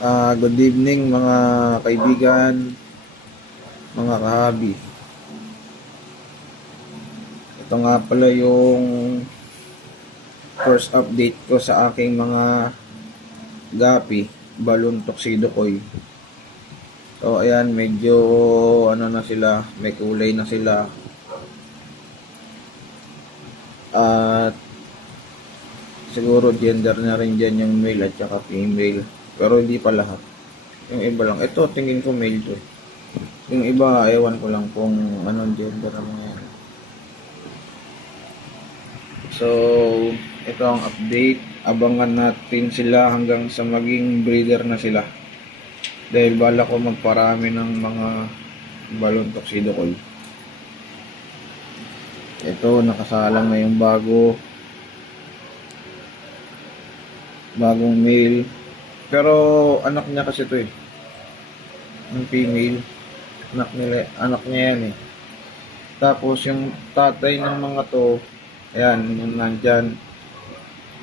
Good evening mga kaibigan, mga kahabi. Ito nga pala yung first update ko sa aking mga gapi, balloon tuxedo koi. So ayan, medyo ano na sila, may kulay na sila. At siguro gender na rin dyan yung male at saka female. Pero hindi pa lahat. Yung iba lang. Ito, tingin ko male to. Yung iba, ewan ko lang kung anong gender ang mga yan. So, ito ang update. Abangan natin sila hanggang sa maging breeder na sila. Dahil bala ko magparami ng mga balloon tuxedo koi. Ito, nakasalang na yung bagong male. Pero anak niya kasi ito eh. Yung female. Anak niya yan eh. Tapos yung tatay ng mga to, ayan, yung nandyan.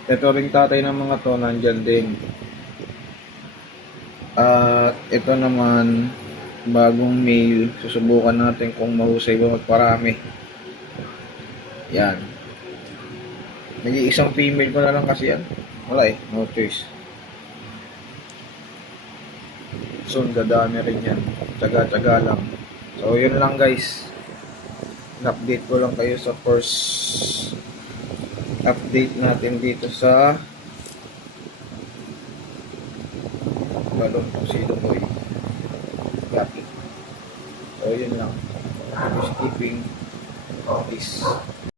Ito ring tatay ng mga to, nandyan din. At ito naman, bagong male. Susubukan natin kung mahusay ba magparami. Yan. Nag-iisang female ko na lang kasi yan. Wala eh, no choice. Soon, dadami rin yan. Tsaga-tsaga lang. So, yun lang guys. Update ko lang kayo sa first update natin dito sa balloon tuxedo koi gapi. So, yun lang. Housekeeping. Peace.